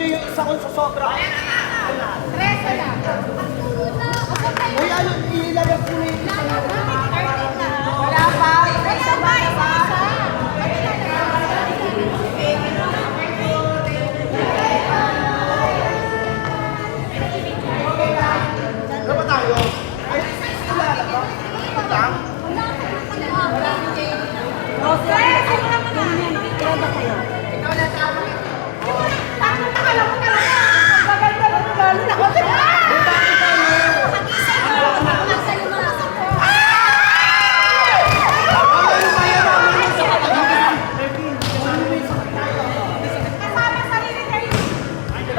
Yung isa kong sosobra. Reso lang. Uy, ano, ilalagay ko na yung isa na. Wala pa. Isa pa, isa. Ano ba tayo? Ay, ilalagay ba? Ito?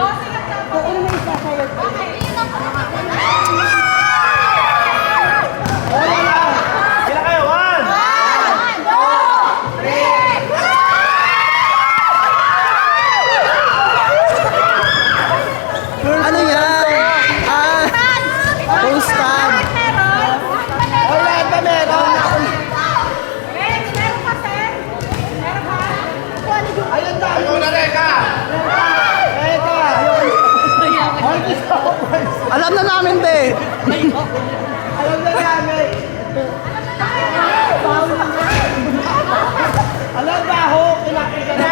Alam na namin, be. Alam na namin. Alam ba ho? Kinakita na.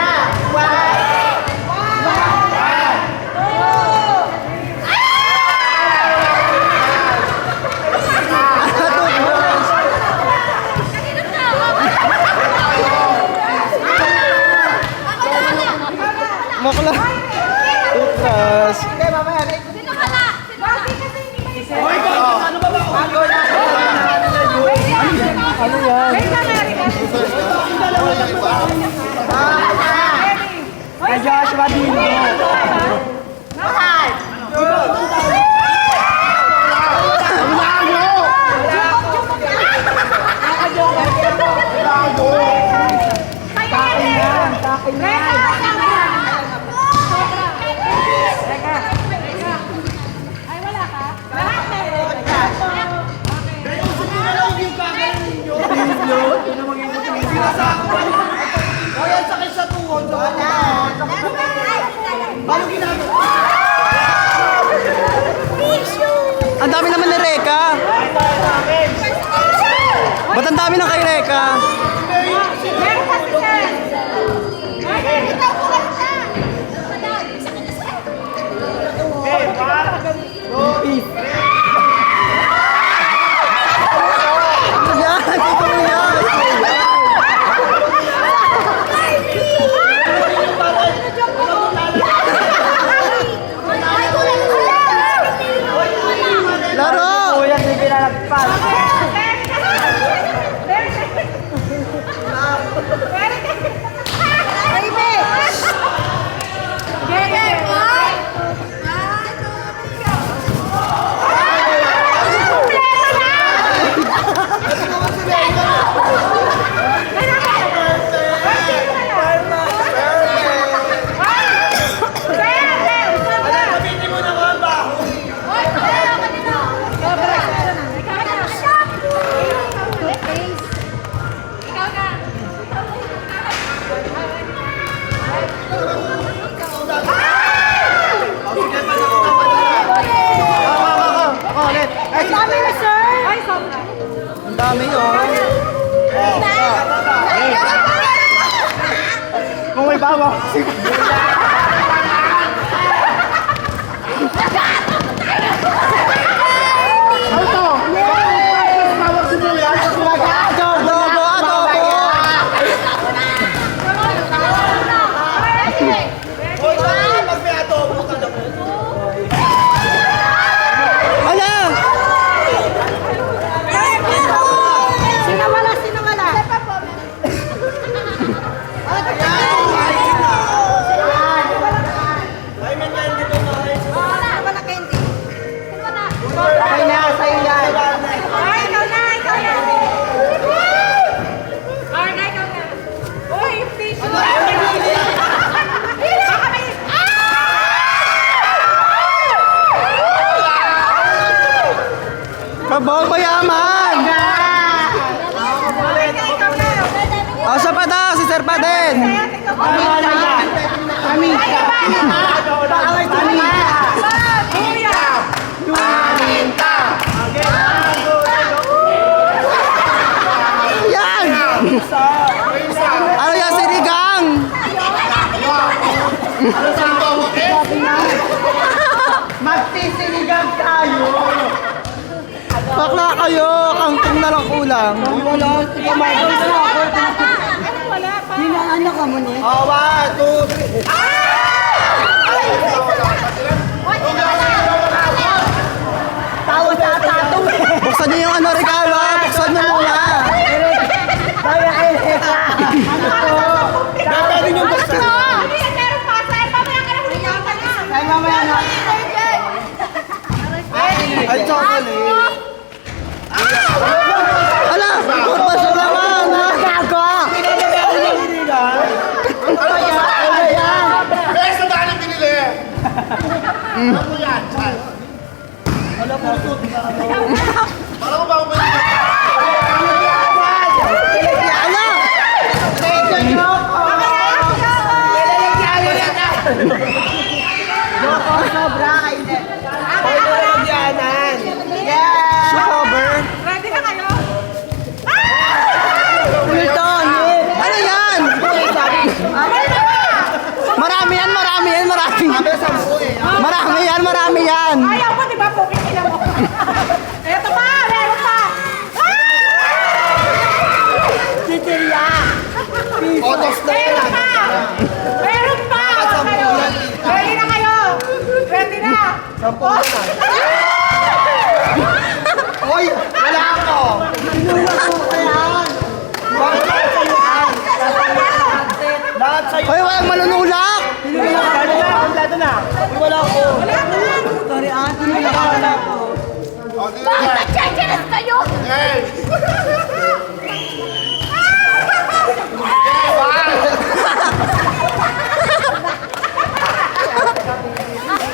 Makala. Toothbrush. Hindi, mamaya. Sino ka na? Bakit kasi hindi ba isa? Hoy, ano ba ba? Ano yan? Wait lang, Eric. Kay Joshua Dino. Kaya sakit sa tuhod. Paano ginagawa? Ang dami naman ni Reka. Ba't ang dami ng kay Reka? Meron kasi sir. Ikaw po ka na. Madami. Isa ka na sir. Yan, ito mo yan. Laro! Kuya, hindi pinalagpas. Ang dami yun. Kung may bawa. Adobo, adobo. Pag may adobo ka na po. Ala! Sinawala, sinawala. Sabog mayaman! O, siya pa daw, si Sir pa din. Yan! Ano yan, sinigang? Magsisinigang tayo! Bakla kayo, kangkong na lang kulang. Wala, kumain na ako. Hinaanak ka mo niya. Oh, 1, 2, 3. Tawa sa tato. Buksan niyo yung ano regalo, buksan niyo muna. Kaya ay Pwede nyo buksan. Ay, mamaya na. Ay, chocolate. Ala, kurba sa laman, ha? Gago! Beso dahil binili. Ano yan? Chan? Para mo ba umili? Ala! Sobra, hindi. Shoe cover. Ready na kayo? Milton! Ano yan? Marami yan, marami yan, marami. Marami yan, marami yan. Ayaw mo, di ba? Pupikila mo. Eto pa, meron pa. Chichirya. Otos na yan. Meron pa. Meron pa. Ready na kayo? Ready na? Hoy, wala ako. Inuwan ko kaya. Bakit ako sa'yoan? Lahat sa'yo. Hoy, walang manunulak! Kompleto na. Uy, wala ako. Sorry, ate. Wala ako. O, di na Bakit yan. nagchichiras kayo? Okay. Okay, bye.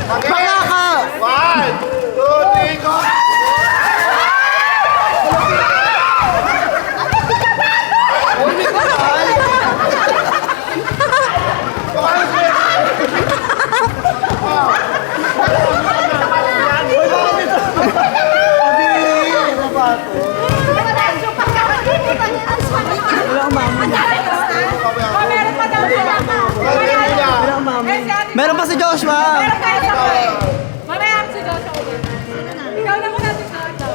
Okay. Baka ka! 1, 2, 3, go. Meron pa daw sila. Meron pa si Joshua. Meron tayo sa kape. Mamaya si Joshua ulit. Ikaw na muna si Joshua.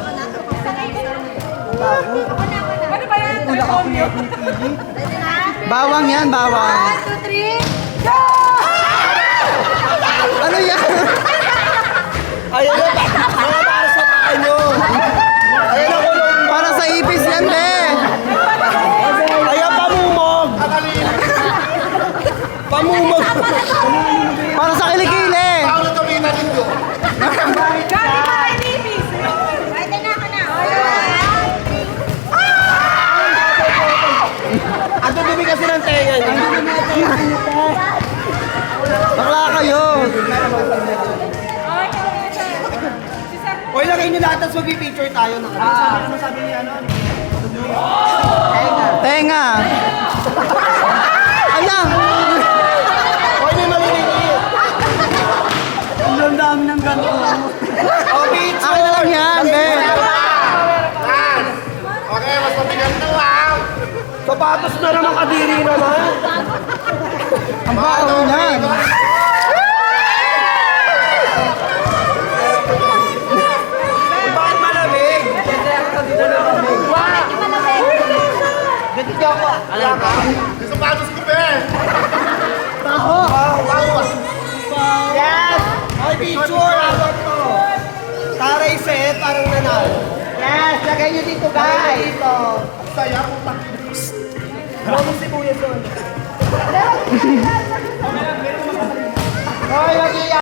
Ano ba yan? Bawang yan, bawang. 1, 2, 3, go! Ano yan? Ayun na ba? Mga para sa paa nyo. Ayun ako lang. Para sa ipis yan, be. Ayan, pamumog. Pamumog. Para sa kilikili. Paano tumina ninyo? Gagi pa kay Nipis. Pwede na ako na. Ang dumi kasi ng tenga niya. Bakla kayo. Hoy, lagay niyo lahat at mag-picture tayo. Ano sabi niya, ano? Tenga. Ala! Hoy, may maliliit. Ang dami ng gano'n. Oh, picture. Akin na lang yan, be. Yan. Okay, mas mabigat na lang. Sapatos na naman, kadiri naman. Ang baon yan. Bakit malamig? Dito ako. Alam ka? Yung sapatos ko, be. Taho. Bawas. Yes! Hoy, picture! Abot to. Taray set, parang nanalo. Yes! Lagay nyo dito, guys. Dito. Saya, putak. Vamos sibuyas doon. Hoy, lagi